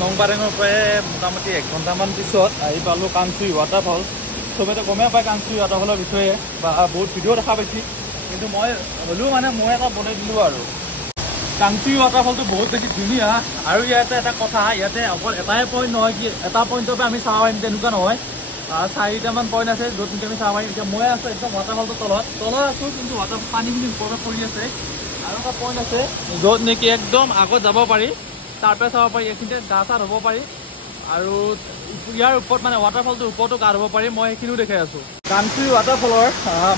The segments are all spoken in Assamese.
নংবাৰেঙৰ পৰা মোটামুটি 1 ঘণ্টামান পিছত আহি পালোঁ কাংচুই ৱাটাৰফল। চবেতো গমেই পায় কাংচুই ৱাটাৰফলৰ বিষয়ে বা বহুত ভিডিঅ' দেখা পাইছি, কিন্তু মই হ'লেও মানে মই এটা বনাই দিলোঁ আৰু। কাংচুই ৱাটাৰফলটো বহুত বেছি ধুনীয়া, আৰু ইয়াতে এটা কথা, ইয়াতে অকল এটাই পইণ্ট নহয় কি এটা পইণ্টৰ পৰা আমি চাব পাৰিম তেনেকুৱা নহয়, 4টামান পইণ্ট আছে য'ত নেকি আমি চাব পাৰিম। এতিয়া মই আছোঁ একদম ৱাটাৰফলটোৰ তলত আছোঁ, কিন্তু পানীখিনি ওপৰত পৰি আছে। আৰু এটা পইণ্ট আছে য'ত নেকি একদম আগত যাব পাৰি, তাৰপৰা চাব পাৰি, এইখিনিতে গা চা ধুব পাৰি, আৰু ইয়াৰ ওপৰত মানে ৱাটাৰফলটোৰ ওপৰতো গা ধুব পাৰি। মই সেইখিনিও দেখাই আছোঁ। কাংচুই ৱাটাৰফলৰ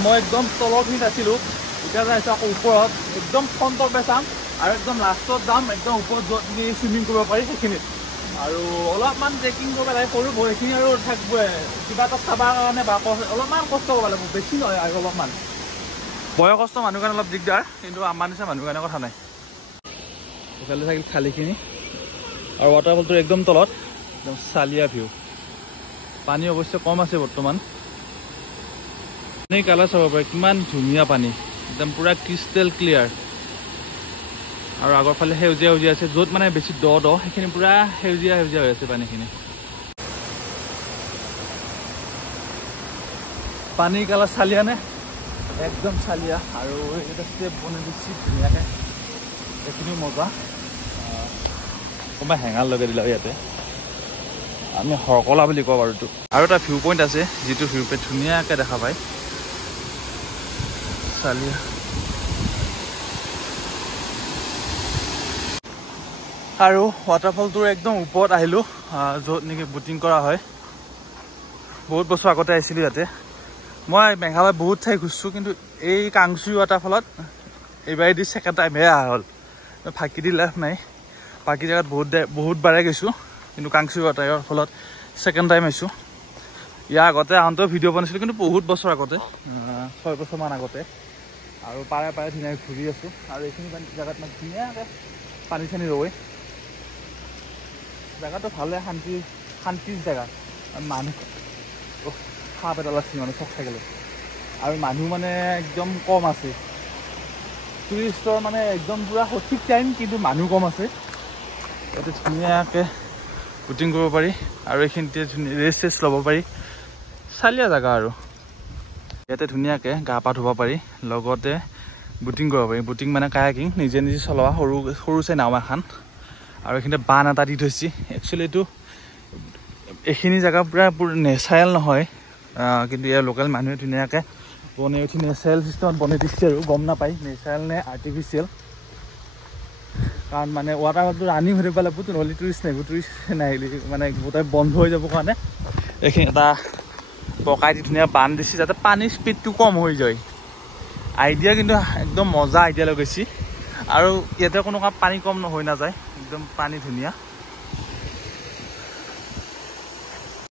মই একদম তলৰখিনিত আছিলোঁ, এতিয়া যাইছোঁ আকৌ ওপৰত, একদম ফ্ৰণ্টৰ পৰা চাম আৰু একদম লাষ্টত যাম, একদম ওপৰত য'ত নেকি চুইমিং কৰিব পাৰি সেইখিনিত। আৰু অলপমান ট্ৰেকিং কৰিব লাগে, সৰু এইখিনি আৰু থাকিবই, কিবা এটা চাবৰ কাৰণে বা অলপমান কষ্ট কৰিব লাগিব, বেছি নহয় আৰু অলপমান। বয়সস্থ মানুহৰ কাৰণে অলপ দিগদাৰ, কিন্তু আমাৰ নিচিনা মানুহৰ কাৰণে কথা নাই। এইফালে থাকিল খালীখিনি, আৰু ৱাটাৰফলটোৰ একদম তলত একদম চালিয়া ভিউ। পানী অৱশ্যে কম আছে বৰ্তমান। কালাৰ চাব পাৰে, কিমান ধুনীয়া পানী, একদম পুৰা ক্ৰিষ্টেল ক্লিয়াৰ। আৰু আগৰ ফালে সেউজীয়া সেউজীয়া আছে, য'ত মানে বেছি দ সেইখিনি পুৰা সেউজীয়া সেউজীয়া হৈ আছে পানীখিনি। পানীৰ কালাৰ চালিয়া নে, একদম চালিয়া। আৰু এটা ষ্টেপ বনাই দিছি ধুনীয়াকৈ, এইখিনিও মজা। কোনোবাই হেঙাৰ লগাই দিলে ইয়াতে, আমি হৰকলা বুলি কওঁ বাৰু এইটো। আৰু এটা ভিউ পইণ্ট আছে, যিটো ভিউ পইণ্ট ধুনীয়াকৈ দেখা পায় চালিয়া। আৰু ৱাটাৰফলটোৰ একদম ওপৰত আহিলোঁ, য'ত নেকি বুটিং কৰা হয়। বহুত বছৰ আগতে আহিছিলোঁ ইয়াতে। মই মেঘালয় বহুত ঠাই ঘূৰিছোঁ, কিন্তু এই কাংচুই ৱাটাৰফলত এইবাৰেদি ছেকেণ্ড টাইমহে অহা হ'ল। ফাঁকি দি লাভ নাই, বাকী জেগাত বহুত বাৰে গৈছোঁ, কিন্তু কাংচুই ৱাটাৰফলত ছেকেণ্ড টাইম আহিছোঁ। ইয়াৰ আগতে আহোঁতেও ভিডিঅ' বনাইছিলোঁ, কিন্তু বহুত বছৰ আগতে, 6 বছৰমান আগতে। আৰু পাৰে পাৰে ধুনীয়াকৈ ঘূৰি আছোঁ, আৰু এইখিনি জেগাত মানে ধুনীয়াকৈ পানী চানী ৰৈ, জেগাটো ভালে, শান্তিৰ জেগা। মানুহ সাপ এডাল আছে মানে চক থাকিলে, আৰু মানুহ মানে একদম কম আছে। টুৰিষ্টৰ মানে একদম পুৰা সঠিক টাইম, কিন্তু মানুহ কম আছে। ইয়াতে ধুনীয়াকৈ বুটিং কৰিব পাৰি, আৰু এইখিনিতে ৰেষ্ট চেষ্ট ল'ব পাৰি, চালিয়া জেগা। আৰু ইয়াতে ধুনীয়াকৈ গা পা ধুব পাৰি, লগতে বুটিং কৰিব পাৰি। বুটিং মানে কায়াকিং, নিজে নিজে চলোৱা সৰু চাই নাও এখন, আৰু এইখিনিতে বান এটা দি থৈছে। একচুৱেলি এইখিনি জেগা পুৰা নেচাৰেল নহয়, কিন্তু ইয়াৰ লোকেল মানুহে ধুনীয়াকৈ বনাই উঠি নেচাৰেল চিষ্টেমত বনাই দিছে, আৰু গম নাপায় নেচাৰেল নে আৰ্টিফিচিয়েল। কাৰণ মানে ৱাটাৰফলটো ৰানিং হৈ থাকিব লাগিব, নহ'লে টুৰিষ্ট নাহিলে মানে গোটেই বন্ধ হৈ যাব কাৰণে এইখিনি এটা পকাই দি ধুনীয়া বান্ধ দিছে, যাতে পানীৰ স্পীডটো কম হৈ যায়। আইডিয়া কিন্তু একদম মজা আইডিয়া লগাইছে, আৰু ইয়াতে কোনো পানী কম হৈ নাযায়, একদম পানী ধুনীয়া।